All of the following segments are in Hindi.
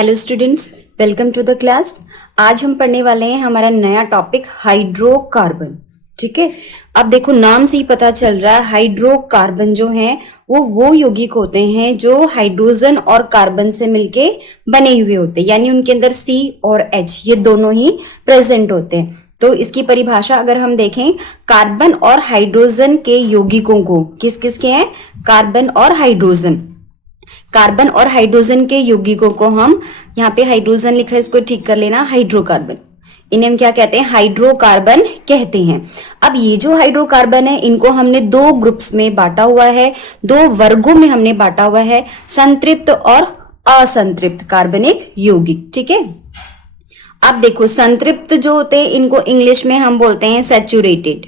Hello students, welcome to the class. आज हम पढ़ने वाले हैं हमारा नया टॉपिक हाइड्रोकार्बन। ठीक है, अब देखो नाम से ही पता चल रहा है हाइड्रोकार्बन जो हैं वो यौगिक होते हैं जो हाइड्रोजन और कार्बन से मिलके बने हुए होते हैं, यानी उनके अंदर C और H ये दोनों ही प्रेजेंट होते हैं। तो इसकी परिभाषा अगर हम देखें, कार्बन और हाइड्रोजन के यौगिकों को किस किस के हैं, कार्बन और हाइड्रोजन। कार्बन और हाइड्रोजन के यौगिकों को हम, यहाँ पे हाइड्रोजन लिखा है इसको ठीक कर लेना, हाइड्रोकार्बन, इन्हें हम क्या कहते हैं, हाइड्रोकार्बन कहते हैं। अब ये जो हाइड्रोकार्बन है इनको हमने दो ग्रुप्स में बांटा हुआ है, दो वर्गों में हमने बांटा हुआ है, संतृप्त और असंतृप्त कार्बनिक यौगिक। ठीक है, अब देखो संतृप्त जो होते हैं इनको इंग्लिश में हम बोलते हैं सैचुरेटेड।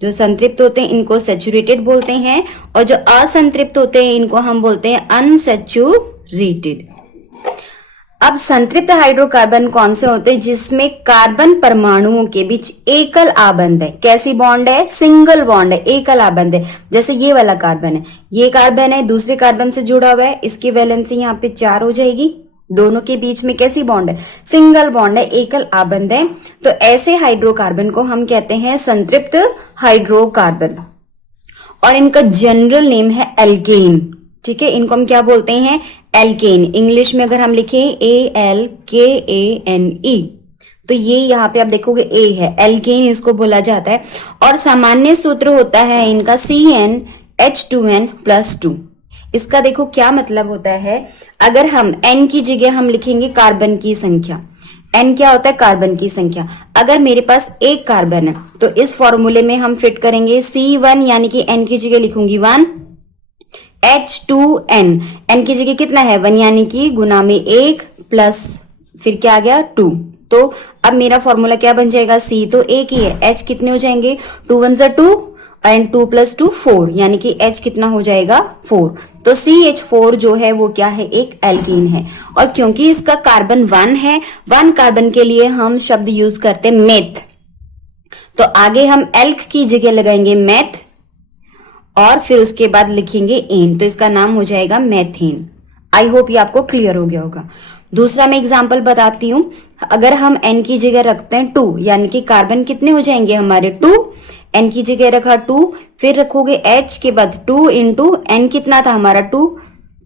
जो संतृप्त होते हैं इनको सैचुरेटेड बोलते हैं और जो असंतृप्त होते हैं इनको हम बोलते हैं अनसैचुरेटेड। अब संतृप्त हाइड्रोकार्बन कौन से होते हैं, जिसमें कार्बन परमाणुओं के बीच एकल आबंध है। कैसी बॉन्ड है, सिंगल बॉन्ड है, एकल आबंध है। जैसे ये वाला कार्बन है, ये कार्बन है दूसरे कार्बन से जुड़ा हुआ है, इसकी वैलेंसी यहाँ पे 4 हो जाएगी। दोनों के बीच में कैसी बॉन्ड है, सिंगल बॉन्ड है, एकल आबंध है। तो ऐसे हाइड्रोकार्बन को हम कहते हैं संतृप्त हाइड्रोकार्बन और इनका जनरल नेम है एल्केन। ठीक है, इनको हम क्या बोलते हैं, एल्केन। इंग्लिश में अगर हम लिखें ALKANE, तो ये यहाँ पे आप देखोगे A है, एल्केन इसको बोला जाता है। और सामान्य सूत्र होता है इनका CnH2n+2। इसका देखो क्या मतलब होता है, अगर हम N की जगह हम लिखेंगे कार्बन की संख्या, N क्या होता है, कार्बन की संख्या। अगर मेरे पास एक कार्बन है तो इस फॉर्मूले में हम फिट करेंगे C1, यानी कि N की जगह लिखूंगी 1, H2n, N की जगह कितना है 1, यानी कि गुना में 1 प्लस फिर क्या आ गया 2। तो अब मेरा फॉर्मूला क्या बन जाएगा, C तो एक ही है, H कितने हो जाएंगे, 2 1 जा 2 एंड 2 + 2 4, यानी कि H कितना हो जाएगा 4। तो CH4 जो है वो क्या है, एक एल्कीन है। और क्योंकि इसका कार्बन 1 है, 1 कार्बन के लिए हम शब्द यूज करते हैं मेथ, तो आगे हम एल्क की जगह लगाएंगे मेथ और फिर उसके बाद लिखेंगे एन, तो इसका नाम हो जाएगा मेथेन। आई होप ये आपको क्लियर हो गया होगा। दूसरा मैं एग्जांपल बताती हूं, अगर हम N की जगह रखते हैं 2, यानी कि कार्बन कितने हो जाएंगे हमारे 2, N की जगह रखा 2, फिर रखोगे H के बाद 2 इंटू N कितना था हमारा 2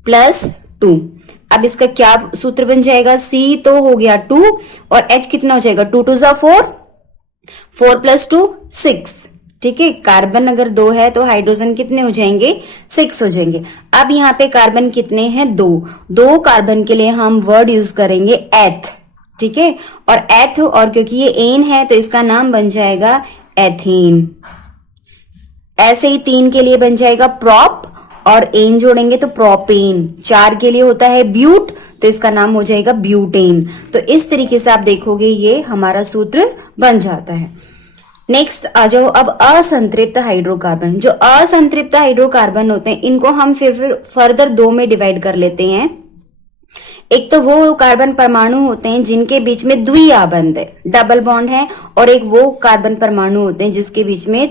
+ 2। अब इसका क्या सूत्र बन जाएगा, C तो हो गया 2 और H कितना हो जाएगा 2 2 जा 4, 4 + 2 6। ठीक है, कार्बन अगर 2 है तो हाइड्रोजन कितने हो जाएंगे, 6 हो जाएंगे। अब यहाँ पे कार्बन कितने हैं, 2 कार्बन के लिए हम वर्ड यूज करेंगे एथ। ठीक है, और एथ, और क्योंकि ये एन है तो इसका नाम बन जाएगा एथेन। ऐसे ही 3 के लिए बन जाएगा प्रॉप और एन जोड़ेंगे तो प्रोपेन। 4 के लिए होता है ब्यूट, तो इसका नाम हो जाएगा ब्यूटेन। तो इस तरीके से आप देखोगे ये हमारा सूत्र बन जाता है। नेक्स्ट आ जाओ अब असंतृप्त हाइड्रोकार्बन। जो असंतृप्त हाइड्रोकार्बन होते हैं इनको हम फिर फर्दर 2 में डिवाइड कर लेते हैं। एक तो वो कार्बन परमाणु होते हैं जिनके बीच में द्विआबंध है, डबल बॉन्ड है, और एक वो कार्बन परमाणु होते हैं जिसके बीच में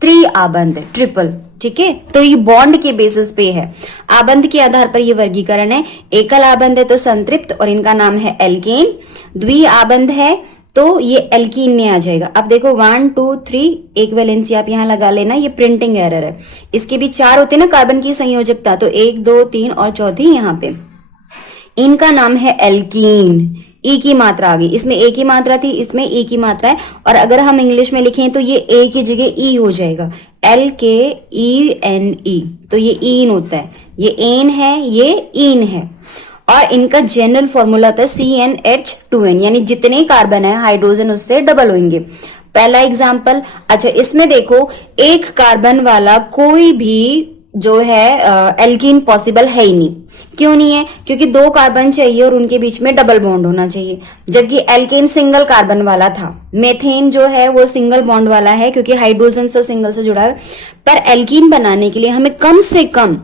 त्रिआबंध है, ट्रिपल। ठीक है, तो ये बॉन्ड के बेसिस पे है, आबंध के आधार पर ये वर्गीकरण है। एकल आबंध है तो संतृप्त और इनका नाम है एल्केन। द्विआबंध है तो ये एल्कीन में आ जाएगा। अब देखो 1 2 3, एक वैलेंसी आप यहाँ लगा लेना, ये प्रिंटिंग एरर है। इसके भी 4 होते हैं ना कार्बन की संयोजकता, तो 1 2 3 और चौथी यहाँ पे, इनका नाम है एल्कीन। ई की मात्रा आ गई, इसमें ए की मात्रा थी, इसमें ई की मात्रा है। और अगर हम इंग्लिश में लिखें तो ये ए की जगह ई हो जाएगा, LKENE, तो ये ईन होता है, ये एन है, ये ईन है। और इनका जनरल फॉर्मूला होता है CnH2n, यानी जितने कार्बन है हाइड्रोजन उससे डबल होंगे। पहला एग्जाम्पल, अच्छा इसमें देखो एक कार्बन वाला कोई भी जो है एल्कीन पॉसिबल है ही नहीं। क्यों नहीं है, क्योंकि 2 कार्बन चाहिए और उनके बीच में डबल बॉन्ड होना चाहिए, जबकि एल्केन सिंगल कार्बन वाला था। मेथेन जो है वो सिंगल बॉन्ड वाला है क्योंकि हाइड्रोजन से सिंगल से जुड़ा है। पर एल्कीन बनाने के लिए हमें कम से कम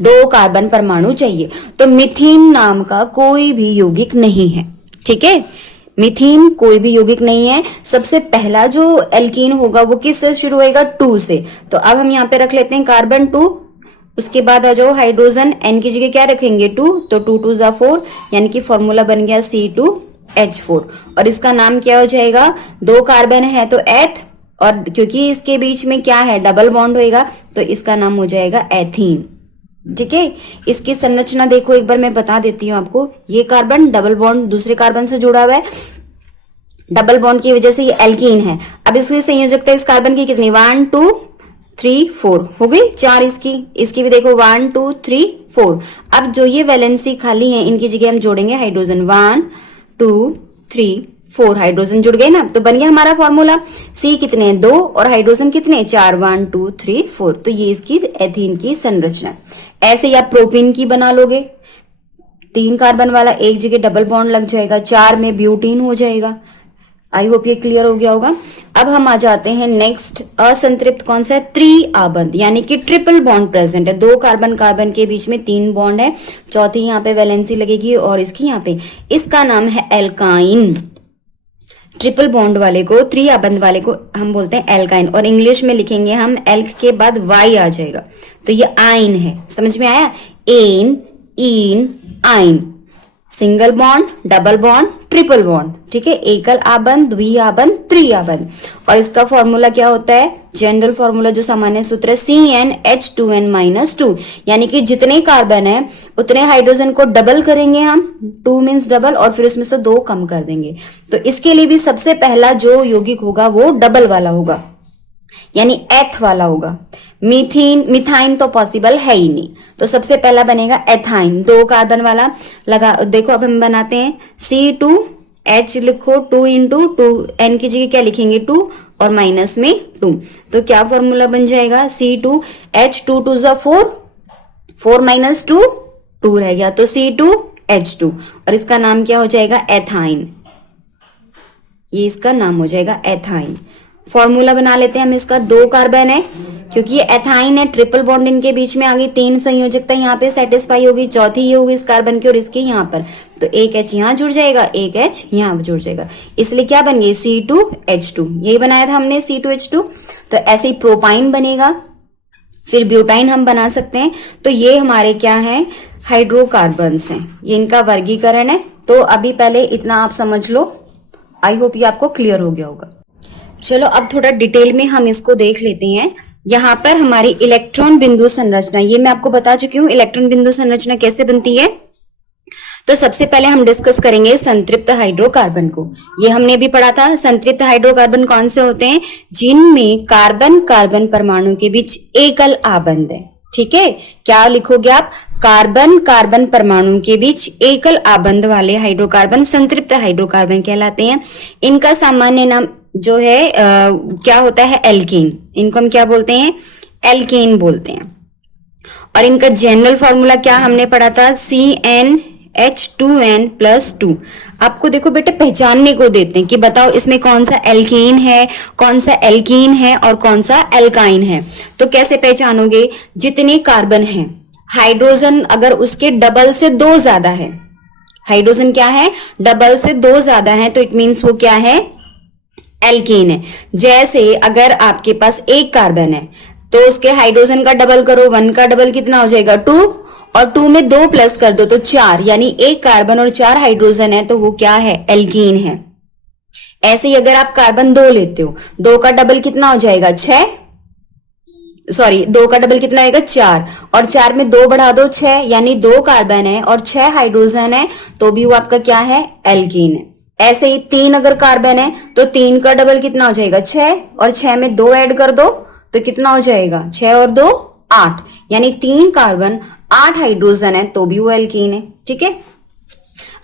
2 कार्बन परमाणु चाहिए, तो मिथीन नाम का कोई भी यौगिक नहीं है। ठीक है, मिथीन कोई भी यौगिक नहीं है। सबसे पहला जो एल्कीन होगा वो किससे शुरू होएगा, 2 से। तो अब हम यहाँ पे रख लेते हैं कार्बन 2, उसके बाद आ जाओ हाइड्रोजन, N की जगह क्या रखेंगे 2, तो 2 2 जा 4, यानी कि फॉर्मूला बन गया C2H4। और इसका नाम क्या हो जाएगा, 2 कार्बन है तो एथ, और क्योंकि इसके बीच में क्या है डबल बॉन्ड होएगा तो इसका नाम हो जाएगा एथीन। ठीक है, इसकी संरचना देखो एक बार मैं बता देती हूँ आपको। ये कार्बन डबल बॉन्ड दूसरे कार्बन से जुड़ा हुआ है, डबल बॉन्ड की वजह से ये एल्कीन है। अब इसकी संयोजकता इस कार्बन की कितनी, 1 2 3 4 हो गई, 4 इसकी भी देखो 1 2 3 4। अब जो ये वैलेंसी खाली है इनकी जगह हम जोड़ेंगे हाइड्रोजन, 1 2 3 4 हाइड्रोजन जुड़ गए ना, तो बन गया हमारा फॉर्मूला। सी कितने 2 और हाइड्रोजन कितने 4, 1 2 3 4। तो ये इसकी एथीन की संरचना। ऐसे ही आप प्रोपीन की बना लोगे, 3 कार्बन वाला एक जगह डबल बॉन्ड लग जाएगा, 4 में ब्यूटीन हो जाएगा। आई होप ये क्लियर हो गया होगा। अब हम आ जाते हैं नेक्स्ट, असंतृप्त कौन सा है, त्रिआबंध, यानी कि ट्रिपल बॉन्ड प्रेजेंट है। 2 कार्बन कार्बन के बीच में 3 बॉन्ड है, चौथी यहाँ पे वैलेंसी लगेगी और इसकी यहाँ पे, इसका नाम है एल्काइन। ट्रिपल बॉन्ड वाले को, त्रिआबंध वाले को हम बोलते हैं एल्काइन, और इंग्लिश में लिखेंगे हम एल्क के बाद वाई आ जाएगा, तो ये आइन है। समझ में आया, एन इन आइन, single bond, double bond, triple bond. ठीक है, एकल आबंध, द्विआबंध, त्रिआबंध। और इसका फॉर्मूला क्या होता है, जनरल फॉर्मूला जो सामान्य सूत्र है CnH2n-2, यानी कि जितने कार्बन है उतने हाइड्रोजन को डबल करेंगे हम, 2 मीन्स डबल, और फिर उसमें से 2 कम कर देंगे। तो इसके लिए भी सबसे पहला जो यौगिक होगा वो डबल वाला होगा, यानी एथ वाला होगा। मिथाइन तो पॉसिबल है ही नहीं, तो सबसे पहला बनेगा एथाइन, 2 कार्बन वाला लगा। देखो अब हम बनाते हैं, C2H लिखो, 2 इंटू 2, N की जगह क्या लिखेंगे 2 और माइनस में 2, तो क्या फॉर्मूला बन जाएगा C2H, 2 2 जा 4, 4 माइनस 2 2 रह गया, तो C2H2, और इसका नाम क्या हो जाएगा एथाइन। ये इसका नाम हो जाएगा एथाइन। फॉर्मूला बना लेते हैं हम इसका, 2 कार्बन है क्योंकि ये एथाइन है, ट्रिपल बॉन्ड इनके बीच में आ गई, 3 संयोजकता यहाँ पे सेटिस्फाई होगी, चौथी ये होगी इस कार्बन की और इसके यहाँ पर, तो एक H यहाँ जुड़ जाएगा, एक H यहाँ जुड़ जाएगा, इसलिए क्या बन गई C2H2। यही बनाया था हमने C2H2। तो ऐसे ही प्रोपाइन बनेगा, फिर ब्यूटाइन हम बना सकते हैं। तो ये हमारे क्या है, हाइड्रोकार्बन्स हैं, ये इनका वर्गीकरण है। तो अभी पहले इतना आप समझ लो, आई होप ये आपको क्लियर हो गया होगा। चलो अब थोड़ा डिटेल में हम इसको देख लेते हैं। यहाँ पर हमारी इलेक्ट्रॉन बिंदु संरचना, ये मैं आपको बता चुकी हूँ इलेक्ट्रॉन बिंदु संरचना कैसे बनती है। तो सबसे पहले हम डिस्कस करेंगे संतृप्त हाइड्रोकार्बन को। ये हमने भी पढ़ा था, संतृप्त हाइड्रोकार्बन कौन से होते हैं, जिनमें कार्बन कार्बन परमाणु के बीच एकल आबंध है। ठीक है, क्या लिखोगे आप, कार्बन कार्बन परमाणु के बीच एकल आबंध वाले हाइड्रोकार्बन संतृप्त हाइड्रोकार्बन कहलाते हैं। इनका सामान्य नाम जो है क्या होता है, एल्केन। इनको हम क्या बोलते हैं, एल्केन बोलते हैं। और इनका जनरल फॉर्मूला क्या हमने पढ़ा था, CnH2n+2। आपको देखो बेटे पहचानने को देते हैं कि बताओ इसमें कौन सा एल्केन है, कौन सा एल्कीन है और कौन सा एल्काइन है। तो कैसे पहचानोगे, जितने कार्बन हैं, हाइड्रोजन अगर उसके डबल से 2 ज्यादा है, हाइड्रोजन क्या है, डबल से 2 ज्यादा है, तो इट मीन्स वो क्या है, एल्केन है। जैसे अगर आपके पास 1 कार्बन है तो उसके हाइड्रोजन का डबल करो, 1 का डबल कितना हो जाएगा 2, और 2 में 2 प्लस कर दो तो 4, यानी 1 कार्बन और 4 हाइड्रोजन है, तो वो क्या है, एल्कीन है। ऐसे ही अगर आप कार्बन 2 लेते हो, 2 का डबल कितना हो जाएगा 6, सॉरी 2 का डबल कितना होगा 4, और 4 में 2 बढ़ा दो 6, यानी 2 कार्बन है और 6 हाइड्रोजन है, तो भी वो आपका क्या है, एल्कीन है। ऐसे ही 3 अगर कार्बन है तो 3 का डबल कितना हो जाएगा 6, और 6 में 2 ऐड कर दो तो कितना हो जाएगा 6 और 2 8, यानी 3 कार्बन 8 हाइड्रोजन है, तो भी वो एल्कीन है। ठीक है,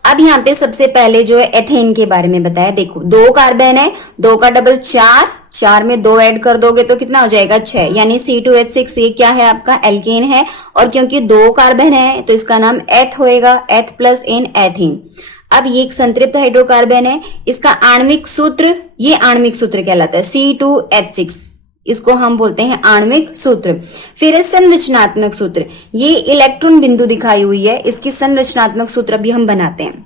अब यहाँ पे सबसे पहले जो है एथेन के बारे में बताया। देखो 2 कार्बन है, 2 का डबल 4, 4 में 2 ऐड कर दोगे तो कितना हो जाएगा 6, यानी C2H6 ये क्या है, आपका एल्केन है। और क्योंकि 2 कार्बन है तो इसका नाम एथ होएगा, एथ प्लस इन एथीन। अब ये एक संतृप्त हाइड्रोकार्बन है, इसका आणविक सूत्र, ये आणविक सूत्र कहलाता है C2H6, इसको हम बोलते हैं आणविक सूत्र। फिर संरचनात्मक सूत्र, ये इलेक्ट्रॉन बिंदु दिखाई हुई है, इसकी संरचनात्मक सूत्र भी हम बनाते हैं।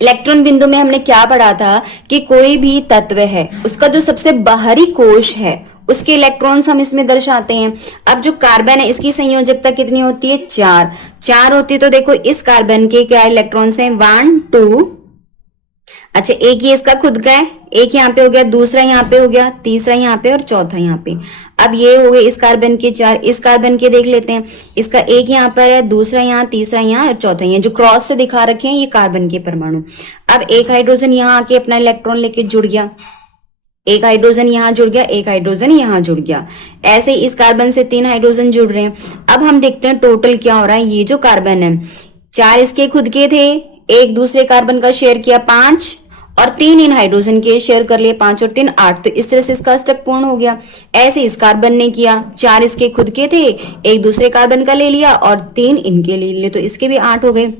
इलेक्ट्रॉन बिंदु में हमने क्या पढ़ा था कि कोई भी तत्व है उसका जो सबसे बाहरी कोश है उसके इलेक्ट्रॉन्स हम इसमें दर्शाते हैं। अब जो कार्बन है इसकी संयोजकता कितनी होती है, 4 4 होती है। तो देखो इस कार्बन के क्या इलेक्ट्रॉन्स हैं, 1 2, अच्छा एक ये इसका खुद का है, एक यहाँ पे हो गया, दूसरा यहाँ पे हो गया, तीसरा यहाँ पे और चौथा यहाँ पे। अब ये हो गए इस कार्बन के 4, इस कार्बन के देख लेते हैं, इसका एक यहाँ पर है, दूसरा यहाँ, तीसरा यहाँ और चौथा यहाँ। जो क्रॉस से दिखा रखे हैं ये कार्बन के परमाणु। अब एक हाइड्रोजन यहाँ आके अपना इलेक्ट्रॉन लेके जुड़ गया, एक हाइड्रोजन यहाँ जुड़ गया, एक हाइड्रोजन यहाँ जुड़ गया। ऐसे इस कार्बन से 3 हाइड्रोजन जुड़ रहे हैं। अब हम देखते हैं टोटल क्या हो रहा है। ये जो कार्बन है 4 इसके खुद के थे, एक दूसरे कार्बन का शेयर किया 5 और 3 इन हाइड्रोजन के शेयर कर लिए, 5 और 3 8। तो इस तरह से इसका अष्टक पूर्ण हो गया। ऐसे इस कार्बन ने किया, 4 इसके खुद के थे, एक दूसरे कार्बन का ले लिया और 3 इनके ले लिए, तो इसके भी 8 हो गए।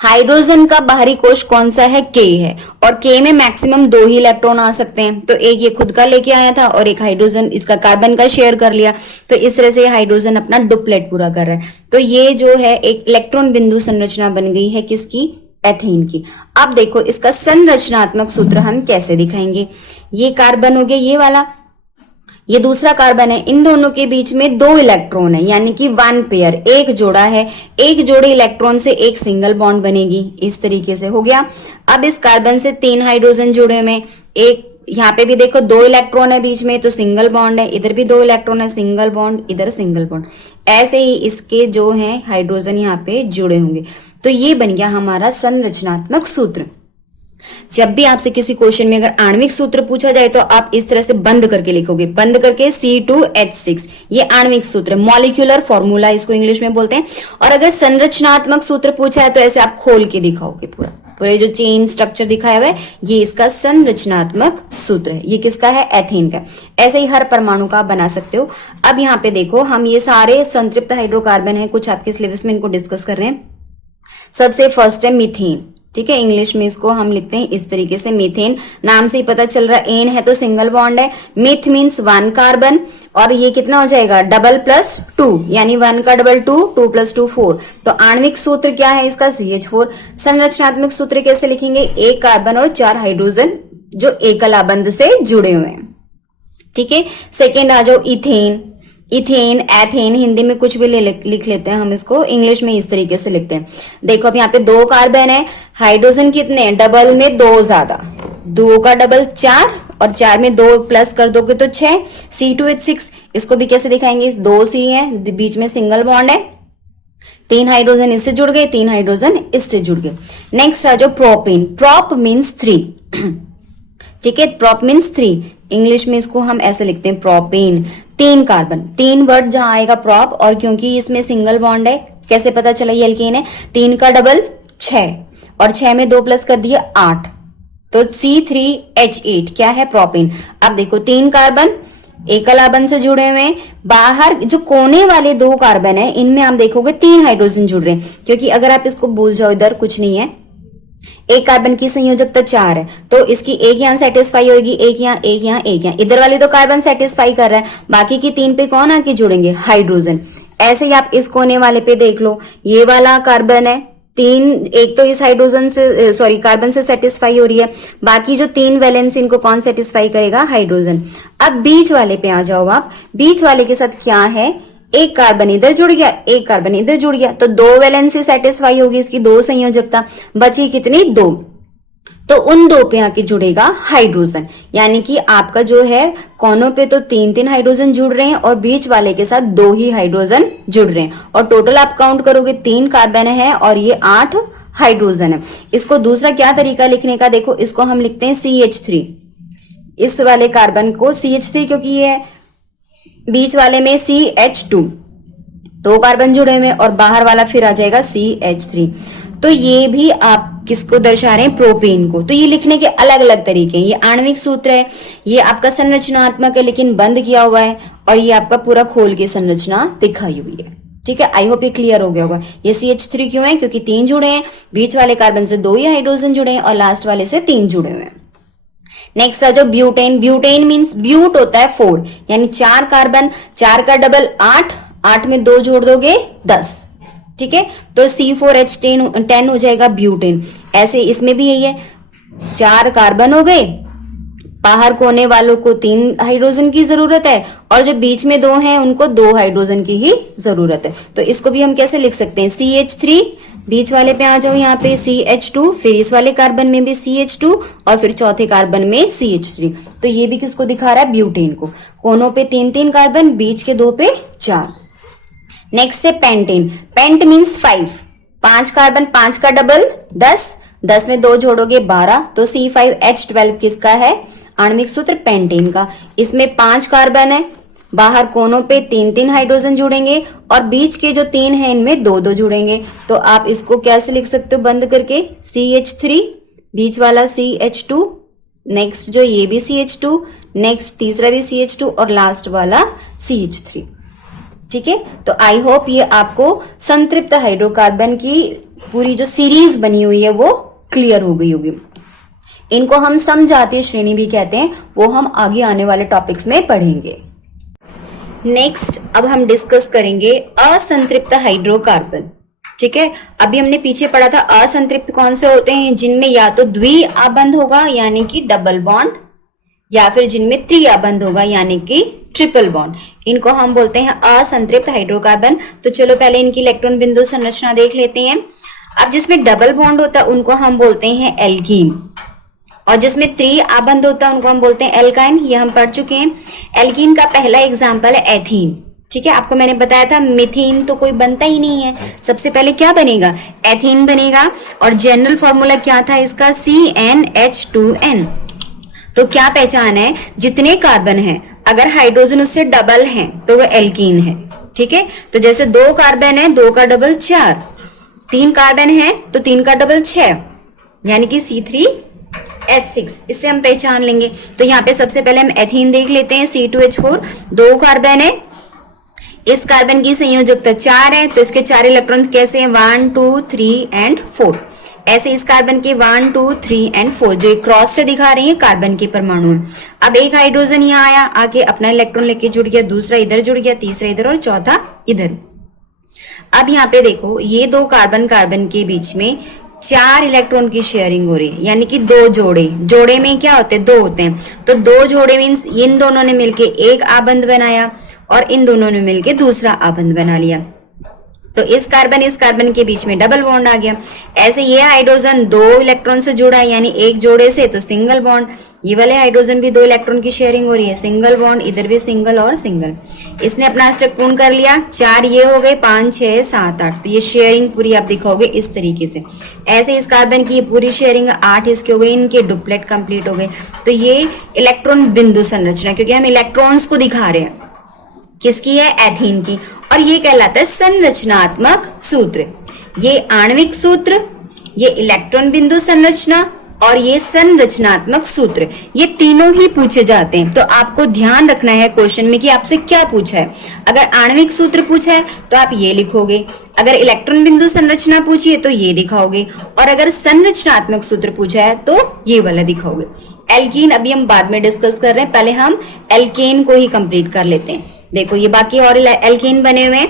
हाइड्रोजन का बाहरी कोश कौन सा है, के है, और के में मैक्सिमम 2 ही इलेक्ट्रॉन आ सकते हैं। तो एक ये खुद का लेके आया था और एक हाइड्रोजन इसका कार्बन का शेयर कर लिया। तो इस तरह से हाइड्रोजन अपना डुप्लेट पूरा कर रहा है। तो ये जो है एक इलेक्ट्रॉन बिंदु संरचना बन गई है किसकी, एथेन की। अब देखो इसका संरचनात्मक सूत्र हम कैसे दिखाएंगे। ये कार्बन हो गया ये वाला, ये दूसरा कार्बन है, इन दोनों के बीच में 2 इलेक्ट्रॉन है, यानी कि 1 पेयर, एक जोड़ा है। एक जोड़े इलेक्ट्रॉन से एक सिंगल बॉन्ड बनेगी, इस तरीके से हो गया। अब इस कार्बन से 3 हाइड्रोजन जुड़े में, एक यहाँ पे भी देखो 2 इलेक्ट्रॉन है बीच में, तो सिंगल बॉन्ड है, इधर भी 2 इलेक्ट्रॉन है, सिंगल बॉन्ड, इधर सिंगल बॉन्ड। ऐसे ही इसके जो है हाइड्रोजन यहाँ पे जुड़े होंगे। तो ये बन गया हमारा संरचनात्मक सूत्र। जब भी आपसे किसी क्वेश्चन में अगर आणविक सूत्र पूछा जाए तो आप इस तरह से बंद करके लिखोगे, बंद करके C2H6, ये आणविक सूत्र, मॉलिक्यूलर फॉर्मूला इसको इंग्लिश में बोलते हैं। और अगर संरचनात्मक सूत्र पूछा है तो ऐसे आप खोल के दिखाओगे, पूरा पूरे जो चेन स्ट्रक्चर दिखाया हुआ है ये इसका संरचनात्मक सूत्र है। ये किसका है, एथेन का। ऐसे ही हर परमाणु का आप बना सकते हो। अब यहाँ पे देखो हम ये सारे संतृप्त हाइड्रोकार्बन है, कुछ आपके सिलेबस में इनको डिस्कस कर रहे हैं। सबसे फर्स्ट है मीथेन, ठीक है, इंग्लिश में इसको हम लिखते हैं इस तरीके से, मीथेन। नाम से ही पता चल रहा है, एन है तो सिंगल बॉन्ड है, मिथ मीन्स 1 कार्बन, और ये कितना हो जाएगा, डबल प्लस 2, यानी 1 का डबल 2, 2 + 2 4। तो आणविक सूत्र क्या है इसका, CH4। संरचनात्मक सूत्र कैसे लिखेंगे, एक कार्बन और 4 हाइड्रोजन जो एकल आबंध से जुड़े हुए हैं, ठीक है। सेकेंड आ जाओ इथेन, इथेन, एथेन, हिंदी में कुछ भी लिख लेते हैं हम, इसको इंग्लिश में इस तरीके से लिखते हैं। देखो अब यहाँ पे 2 कार्बन है, हाइड्रोजन कितने हैं, डबल में 2 ज्यादा, 2 का डबल 4 और 4 में 2 प्लस कर दोगे तो 6, C2H6। इसको भी कैसे दिखाएंगे, 2 C है, बीच में सिंगल बॉन्ड है, 3 हाइड्रोजन इससे जुड़ गए, 3 हाइड्रोजन इससे जुड़ गए। नेक्स्ट आ जाओ प्रोपेन, प्रोप मीन्स 3, ठीक है, प्रोप मीन्स 3, इंग्लिश में इसको हम ऐसे लिखते हैं प्रोपेन। 3 कार्बन, 3 वर्ड जहां आएगा प्रोप, और क्योंकि इसमें सिंगल बॉन्ड है, कैसे पता चला ये एल्केन है, 3 का डबल 6 और 6 में 2 प्लस कर दिया 8, तो C3H8 क्या है, प्रोपेन। अब देखो 3 कार्बन एकल आबंध से जुड़े हुए हैं, बाहर जो कोने वाले 2 कार्बन है इनमें आप देखोगे 3 हाइड्रोजन जुड़ रहे हैं, क्योंकि अगर आप इसको भूल जाओ इधर कुछ नहीं है, एक कार्बन की संयोजकता 4 है, तो इसकी एक यहाँ सेटिस्फाई होगी, एक यहाँ, एक यहाँ, एक यहाँ, इधर वाली तो कार्बन सेटिस्फाई कर रहा है, बाकी की 3 पे कौन आके जुड़ेंगे, हाइड्रोजन। ऐसे ही आप इस कोने वाले पे देख लो, ये वाला कार्बन है 3, एक तो इस हाइड्रोजन से सॉरी कार्बन से सेटिस्फाई हो रही है, बाकी जो 3 वैलेंस इनको कौन सेटिस्फाई करेगा, हाइड्रोजन। अब बीच वाले पे आ जाओ आप, बीच वाले के साथ क्या है, एक कार्बन इधर जुड़ गया, एक कार्बन इधर जुड़ गया, तो 2 वैलेंसी सेटिस्फाई होगी, इसकी 2 संयोजकता बची कितनी, 2, तो उन 2 पे आके जुड़ेगा हाइड्रोजन। यानी कि आपका जो है कोनों पे तो 3-3 हाइड्रोजन जुड़ रहे हैं और बीच वाले के साथ 2 ही हाइड्रोजन जुड़ रहे हैं, और टोटल आप काउंट करोगे 3 कार्बन है और ये 8 हाइड्रोजन है। इसको दूसरा क्या तरीका लिखने का, देखो इसको हम लिखते हैं CH3, इस वाले कार्बन को CH3, क्योंकि ये बीच वाले में CH2, 2 कार्बन जुड़े हुए और बाहर वाला फिर आ जाएगा CH3। तो ये भी आप किसको दर्शा रहे हैं, प्रोपेन को। तो ये लिखने के अलग अलग तरीके हैं, ये आणविक सूत्र है, ये आपका संरचनात्मक है लेकिन बंद किया हुआ है, और ये आपका पूरा खोल के संरचना दिखाई हुई है, ठीक है। आई होप ये क्लियर हो गया होगा। ये CH3 क्यों है, क्योंकि 3 जुड़े हैं, बीच वाले कार्बन से 2 ही हाइड्रोजन जुड़े हैं और लास्ट वाले से 3 जुड़े हुए हैं। नेक्स्ट आ जाओ ब्यूटेन, ब्यूटेन मीन्स ब्यूट होता है 4, यानी 4 कार्बन, 4 का डबल 8, 8 में 2 जोड़ दोगे 10, ठीक है, तो C4H10 हो जाएगा ब्यूटेन। ऐसे इसमें भी यही है, 4 कार्बन हो गए, बाहर कोने वालों को 3 हाइड्रोजन की जरूरत है और जो बीच में 2 हैं उनको 2 हाइड्रोजन की ही जरूरत है। तो इसको भी हम कैसे लिख सकते हैं, CH3, बीच वाले पे आ जाओ यहाँ पे CH2, फिर इस वाले कार्बन में भी CH2 और फिर चौथे कार्बन में CH3। तो ये भी किसको दिखा रहा है, ब्यूटेन को। कोनों पे 3 कार्बन, बीच के 2 पे 4। नेक्स्ट है पेंटेन। पेंट मीन्स 5 कार्बन, 5 का डबल 10 में 2 जोड़ोगे 12, तो C5H12 किसका है, आणविक सूत्र पेंटेन का। इसमें 5 कार्बन है, बाहर कोनों पे 3 हाइड्रोजन जुड़ेंगे और बीच के जो 3 हैं इनमें 2 जुड़ेंगे। तो आप इसको कैसे लिख सकते हो बंद करके, CH3, बीच वाला CH2, नेक्स्ट जो ये भी CH2, नेक्स्ट तीसरा भी CH2 और लास्ट वाला CH3। ठीक है, तो आई होप ये आपको संतृप्त हाइड्रोकार्बन की पूरी जो सीरीज बनी हुई है वो क्लियर हो गई होगी। इनको हम समजातीय श्रेणी भी कहते हैं, वो हम आगे आने वाले टॉपिक्स में पढ़ेंगे। नेक्स्ट अब हम डिस्कस करेंगे असंतृप्त हाइड्रोकार्बन। ठीक है, अभी हमने पीछे पढ़ा था असंतृप्त कौन से होते हैं, जिनमें या तो द्विआबंध होगा यानी कि डबल बॉन्ड, या फिर जिनमें त्रिआबंध होगा यानी कि ट्रिपल बॉन्ड। इनको हम बोलते हैं असंतृप्त हाइड्रोकार्बन। तो चलो पहले इनकी इलेक्ट्रॉन बिंदु संरचना देख लेते हैं। अब जिसमें डबल बॉन्ड होता है उनको हम बोलते हैं एल्कीन, और जिसमें त्रिआबंध होता है उनको हम बोलते हैं एल्काइन। ये हम पढ़ चुके हैं। एल्कीन का पहला एग्जाम्पल है एथीन। ठीक है, आपको मैंने बताया था मिथीन तो कोई बनता ही नहीं है, सबसे पहले क्या बनेगा, एथीन बनेगा। और जनरल फॉर्मूला क्या था इसका, CnH2n। तो क्या पहचान है, जितने कार्बन हैं अगर हाइड्रोजन उससे डबल हैं तो वो एल्कीन है। ठीक है, तो जैसे 2 कार्बन है, 2 का डबल 4, 3 कार्बन है तो 3 का डबल 6, यानी कि C3H6। इससे हम पहचान लेंगे। तो यहाँ पे सबसे पहले हम एथीन देख लेते हैं, C2H4, 2 कार्बन है, इस कार्बन की संयोजकता 4 है, तो इसके 4 इलेक्ट्रॉन कैसे हैं, 1 2 3 एंड 4। ऐसे इस कार्बन के 1 2 3 एंड 4 जो क्रॉस से दिखा रहे हैं कार्बन के परमाणु। अब एक हाइड्रोजन यहाँ आया, आके अपना इलेक्ट्रॉन लेके जुड़ गया, दूसरा इधर जुड़ गया, तीसरा इधर और चौथा इधर। अब यहाँ पे देखो ये 2 कार्बन के बीच में 4 इलेक्ट्रॉन की शेयरिंग हो रही है, यानी कि 2 जोड़े में क्या होते हैं, 2 होते हैं। तो 2 जोड़े मीन्स इन दोनों ने मिलके एक आबंध बनाया और इन दोनों ने मिलके दूसरा आबंध बना लिया। तो इस कार्बन के बीच में डबल बॉन्ड आ गया। ऐसे ये हाइड्रोजन 2 इलेक्ट्रॉन से जुड़ा है, यानी एक जोड़े से, तो सिंगल बॉन्ड। ये वाले हाइड्रोजन भी 2 इलेक्ट्रॉन की शेयरिंग हो रही है, सिंगल बॉन्ड, इधर भी सिंगल और सिंगल। इसने अपना अष्टक पूर्ण कर लिया, 4 ये हो गए, 5 6 7 8। तो ये शेयरिंग पूरी आप दिखाओगे इस तरीके से। ऐसे इस कार्बन की पूरी शेयरिंग 8 इसके हो गए, इनके डुप्लेट कंप्लीट हो गए। तो ये इलेक्ट्रॉन बिंदु संरचना, क्योंकि हम इलेक्ट्रॉन्स को दिखा रहे हैं, किसकी है, एथीन की। और ये कहलाता है संरचनात्मक सूत्र। ये आणविक सूत्र, ये इलेक्ट्रॉन बिंदु संरचना और ये संरचनात्मक सूत्र, ये तीनों ही पूछे जाते हैं। तो आपको ध्यान रखना है क्वेश्चन में कि आपसे क्या पूछा है। अगर आणविक सूत्र पूछा है तो आप ये लिखोगे, अगर इलेक्ट्रॉन बिंदु संरचना पूछी है तो ये दिखाओगे, और अगर संरचनात्मक सूत्र पूछा है तो ये वाला दिखाओगे। एल्कीन अभी हम बाद में डिस्कस कर रहे हैं, पहले हम एल्केन को ही कंप्लीट कर लेते हैं। देखो ये बाकी और एल्कीन बने हुए हैं।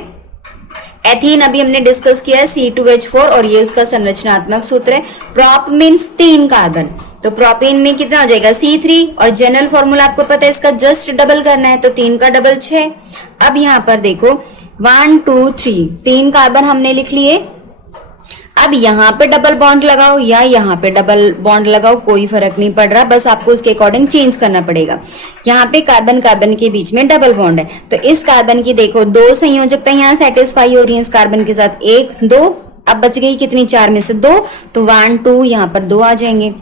एथीन अभी हमने डिस्कस किया है, C2H4, और ये उसका संरचनात्मक सूत्र है। प्रोप मीन्स 3 कार्बन, तो प्रोपेन में कितना हो जाएगा, C3, और जनरल फॉर्मूला आपको पता है इसका, जस्ट डबल करना है, तो 3 का डबल 6। अब यहाँ पर देखो 1 2 3, 3 कार्बन हमने लिख लिए। अब यहाँ पे डबल बॉन्ड लगाओ या यहाँ पे डबल बॉन्ड लगाओ, कोई फर्क नहीं पड़ रहा, बस आपको उसके अकॉर्डिंग चेंज करना पड़ेगा। यहाँ पे कार्बन के बीच में डबल बॉन्ड है, तो इस कार्बन की देखो 2 संयोजकता यहाँ सेटिस्फाई हो रही है इस कार्बन के साथ, 1 2, अब बच गई कितनी, 4 में से 2, तो 1 2 यहाँ पर 2 आ जाएंगे।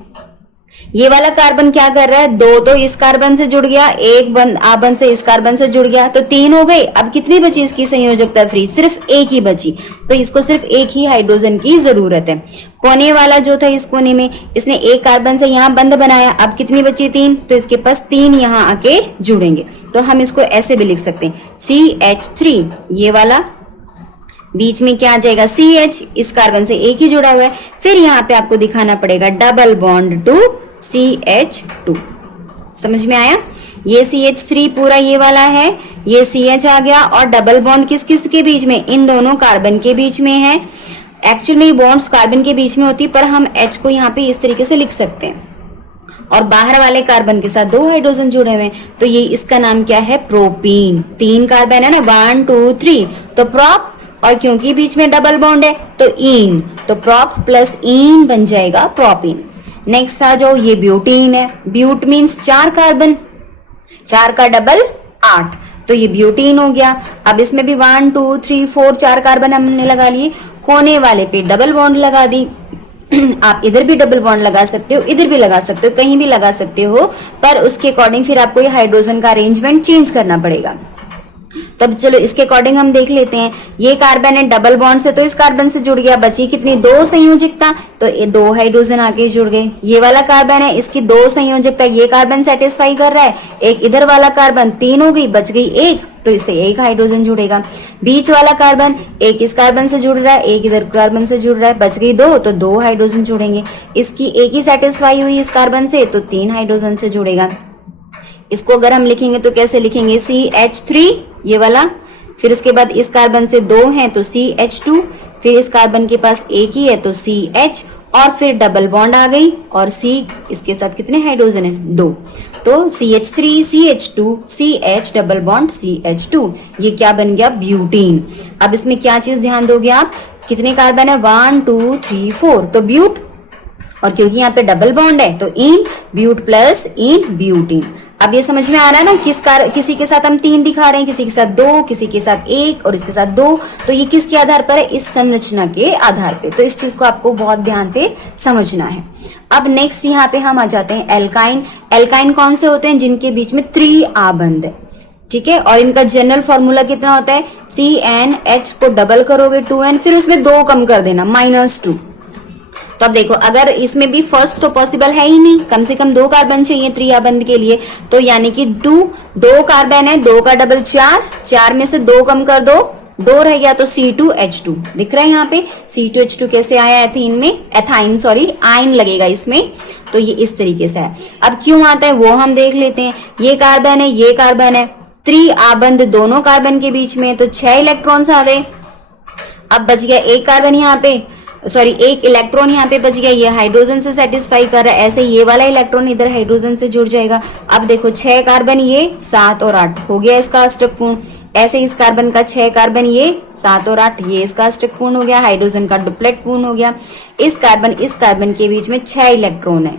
ये वाला कार्बन क्या कर रहा है, 2 तो इस कार्बन से जुड़ गया, एक आबंध से इस कार्बन से जुड़ गया, तो 3 हो गए। अब कितनी बची इसकी संयोजकता फ्री, सिर्फ एक ही बची, तो इसको सिर्फ एक ही हाइड्रोजन की जरूरत है। कोने वाला जो था इस कोने में इसने एक कार्बन से यहाँ बंध बनाया, अब कितनी बची, 3, तो इसके पास 3 यहाँ आके जुड़ेंगे। तो हम इसको ऐसे भी लिख सकते हैं, CH3, ये वाला बीच में क्या आ जाएगा, CH, इस कार्बन से एक ही जुड़ा हुआ है। फिर यहाँ पे आपको दिखाना पड़ेगा डबल बॉन्ड टू CH2। समझ में आया, ये CH3 पूरा ये वाला है, ये CH आ गया, और डबल बॉन्ड किस किस के बीच में, इन दोनों कार्बन के बीच में है। एक्चुअल में बॉन्ड्स कार्बन के बीच में होती है, पर हम H को यहाँ पे इस तरीके से लिख सकते हैं। और बाहर वाले कार्बन के साथ 2 हाइड्रोजन जुड़े हुए हैं, तो ये इसका नाम क्या है, प्रोपीन। 3 कार्बन है ना, 1 2 3, तो प्रोप, और क्योंकि बीच में डबल बॉन्ड है तो इन, तो प्रोप प्लस इन बन जाएगा प्रोपीन। नेक्स्ट आ जाओ, ये ब्यूटीन है। ब्यूट मीन्स 4 कार्बन, 4 का डबल 8, तो ये ब्यूटीन हो गया। अब इसमें भी 1 2 3 4 4 कार्बन हमने लगा लिए, कोने वाले पे डबल बॉन्ड लगा दी। आप इधर भी डबल बॉन्ड लगा सकते हो, इधर भी लगा सकते हो, कहीं भी लगा सकते हो, पर उसके अकॉर्डिंग फिर आपको ये हाइड्रोजन का अरेंजमेंट चेंज करना पड़ेगा। तो अब चलो इसके अकॉर्डिंग हम देख लेते हैं। ये कार्बन है डबल बॉन्ड से, तो इस कार्बन से जुड़ गया, बची कितनी, 2 संयोजकता, तो ये 2 हाइड्रोजन आके जुड़ गए। ये वाला कार्बन है, इसकी 2 संयोजकता, ये कार्बन सेटिस्फाई कर रहा है, एक इधर वाला कार्बन, 3 हो गई, बच गई 1, तो इससे 1 हाइड्रोजन जुड़ेगा। बीच वाला कार्बन, एक इस कार्बन से जुड़ रहा है, एक इधर कार्बन से जुड़ रहा है, बच गई 2, तो 2 हाइड्रोजन जुड़ेंगे। इसकी एक ही सेटिस्फाई हुई इस कार्बन से, तो 3 हाइड्रोजन से जुड़ेगा। इसको अगर हम लिखेंगे तो कैसे लिखेंगे, CH3 ये वाला, फिर उसके बाद इस कार्बन से 2 हैं तो CH2, फिर इस कार्बन के पास एक ही है तो CH, और फिर डबल बॉन्ड आ गई, और C इसके साथ कितने हाइड्रोजन है, 2, तो CH3 CH2 CH double bond CH2, ये क्या बन गया, ब्यूटीन। अब इसमें क्या चीज ध्यान दोगे आप, कितने कार्बन है, 1 2 3 4, तो ब्यूट, और क्योंकि यहाँ पे डबल बॉन्ड है तो इन, ब्यूट प्लस इन, ब्यूटीन। अब ये समझ में आ रहा है ना, किसी के साथ हम 3 दिखा रहे हैं, किसी के साथ 2, किसी के साथ 1 और इसके साथ 2, तो ये किसके आधार पर है, इस संरचना के आधार पे। तो इस चीज को आपको बहुत ध्यान से समझना है। अब नेक्स्ट यहाँ पे हम आ जाते हैं एल्काइन। एल्काइन कौन से होते हैं, जिनके बीच में 3 आबंध है, ठीक है, और इनका जनरल फॉर्मूला कितना होता है, CnH को डबल करोगे 2n, फिर उसमें 2 कम कर देना -2। तो अब देखो, अगर इसमें भी फर्स्ट तो पॉसिबल है ही नहीं, कम से कम 2 कार्बन चाहिए त्रिआबंध के लिए, तो यानी कि 2 कार्बन है, 2 का डबल 4, 4 में से 2 कम कर दो, 2 रह गया, तो C2H2 दिख रहा है यहाँ पे। C2H2 कैसे आया, एथीन में, एथाइन सॉरी, आयन लगेगा इसमें, तो ये इस तरीके से है। अब क्यों आता है वो हम देख लेते हैं। ये कार्बन है, ये कार्बन है, त्रिआबंध दोनों कार्बन के बीच में, तो 6 इलेक्ट्रॉन्स आ गए। अब बच गया 1 कार्बन यहाँ पे, सॉरी 1 इलेक्ट्रॉन यहाँ पे बच गया, ये हाइड्रोजन से सेटिस्फाई कर रहा है, ऐसे ये वाला इलेक्ट्रॉन इधर हाइड्रोजन से जुड़ जाएगा। अब देखो 6 कार्बन ये, 7 और 8 हो गया इसका अष्टक पूर्ण, ऐसे इस कार्बन का 6 कार्बन ये, 7 और 8 ये इसका अष्टक पूर्ण हो गया, हाइड्रोजन का डुप्लेट पूर्ण हो गया। इस कार्बन के बीच में 6 इलेक्ट्रॉन है,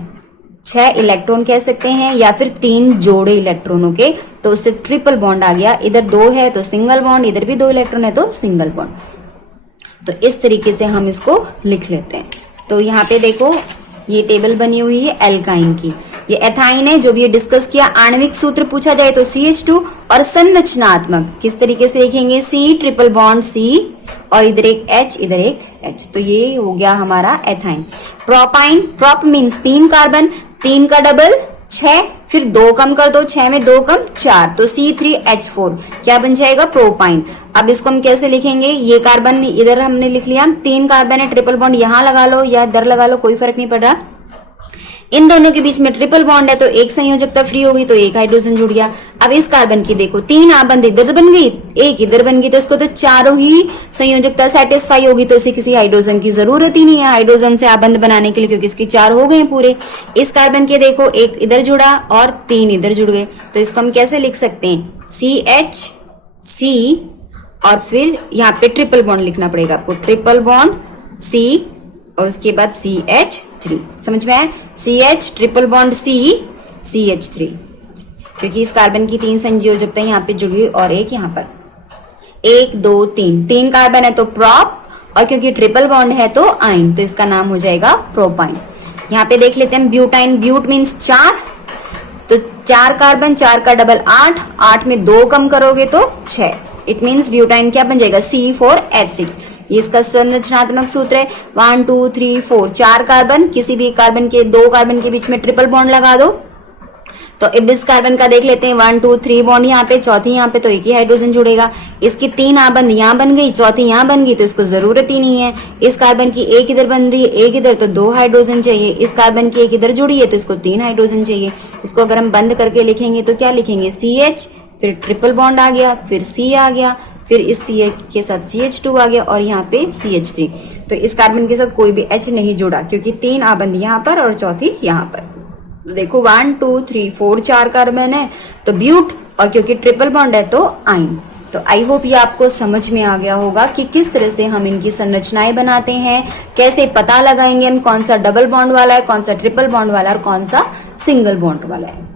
6 इलेक्ट्रॉन कह सकते हैं, या फिर 3 जोड़े इलेक्ट्रॉनों के, तो उससे ट्रिपल बॉन्ड आ गया। इधर 2 है तो सिंगल बॉन्ड, इधर भी 2 इलेक्ट्रॉन है तो सिंगल बॉन्ड। तो इस तरीके से हम इसको लिख लेते हैं। तो यहाँ पे देखो ये टेबल बनी हुई है एल्काइन की, ये एथाइन है जो भी ये डिस्कस किया। आणविक सूत्र पूछा जाए तो CH2, और संरचनात्मक किस तरीके से लिखेंगे, C ट्रिपल बॉन्ड C, और इधर एक H इधर एक H, तो ये हो गया हमारा ethyne. Propyne, prop means 3 carbon, 3 का डबल 6, फिर 2 कम कर दो, 6 में 2 कम 4, तो C3H4 क्या बन जाएगा, प्रोपाइन। अब इसको हम कैसे लिखेंगे, ये कार्बन इधर हमने लिख लिया, 3 कार्बन है, ट्रिपल बॉन्ड यहाँ लगा लो या इधर लगा लो, कोई फर्क नहीं पड़ रहा। इन दोनों के बीच में ट्रिपल बॉन्ड है तो 1 संयोजकता फ्री होगी, तो 1 हाइड्रोजन जुड़ गया। अब इस कार्बन की देखो 3 आबंध इधर बन गई, 1 इधर बन गई, तो इसको तो चारों ही संयोजकता सेटिस्फाई होगी, तो इसे किसी हाइड्रोजन की जरूरत ही नहीं है हाइड्रोजन से आबंध बनाने के लिए, क्योंकि इसके 4 हो गए पूरे। इस कार्बन के देखो 1 इधर जुड़ा और 3 इधर जुड़ गए, तो इसको हम कैसे लिख सकते हैं, CH और फिर यहाँ पे ट्रिपल बॉन्ड लिखना पड़ेगा आपको, ट्रिपल बॉन्ड C और उसके बाद CH3, समझ में आया, CH triple bond C CH3, क्योंकि इस कार्बन की 3 संयोजकता यहाँ पे जुड़ गई और एक यहाँ पर 1 2 3 कार्बन है तो प्रोप, और क्योंकि ट्रिपल बॉन्ड है तो आइन, तो इसका नाम हो जाएगा प्रोपाइन। यहाँ पे देख लेते हैं ब्यूटाइन, ब्यूट मीन्स 4, तो 4 कार्बन, 4 का डबल 8, 8 में 2 कम करोगे तो 6, इट मीन्स ब्यूटाइन क्या बन जाएगा, C4H6। ये इसका संरचनात्मक सूत्र है, 1 2 3 4, 4 कार्बन, किसी भी कार्बन के 2 कार्बन के बीच में ट्रिपल बॉन्ड लगा दो। तो अब इस कार्बन का देख लेते हैं, 1 2 3 बॉन्ड यहाँ पे, चौथी यहाँ पे, तो एक ही हाइड्रोजन जुड़ेगा। इसकी 3 आबंध यहाँ बन गई, चौथी यहाँ बन गई, तो इसको जरूरत ही नहीं है। इस कार्बन की 1 इधर बन रही है, 1 इधर, तो 2 हाइड्रोजन चाहिए। इस कार्बन की 1 इधर जुड़ी है तो इसको 3 हाइड्रोजन चाहिए। इसको अगर हम बंद करके लिखेंगे तो क्या लिखेंगे, CH, फिर ट्रिपल बॉन्ड आ गया, फिर C आ गया, फिर इस CH के साथ CH2 आ गया, और यहाँ पे CH3। तो इस कार्बन के साथ कोई भी H नहीं जुड़ा, क्योंकि 3 आबंध यहाँ पर और चौथी यहाँ पर। तो देखो 1 2 3 4 4 कार्बन है तो ब्यूट, और क्योंकि ट्रिपल बॉन्ड है तो आइन। तो आई होप ये आपको समझ में आ गया होगा कि किस तरह से हम इनकी संरचनाएं बनाते हैं, कैसे पता लगाएंगे हम कौन सा डबल बॉन्ड वाला है, कौन सा ट्रिपल बॉन्ड वाला है और कौन सा सिंगल बॉन्ड वाला है।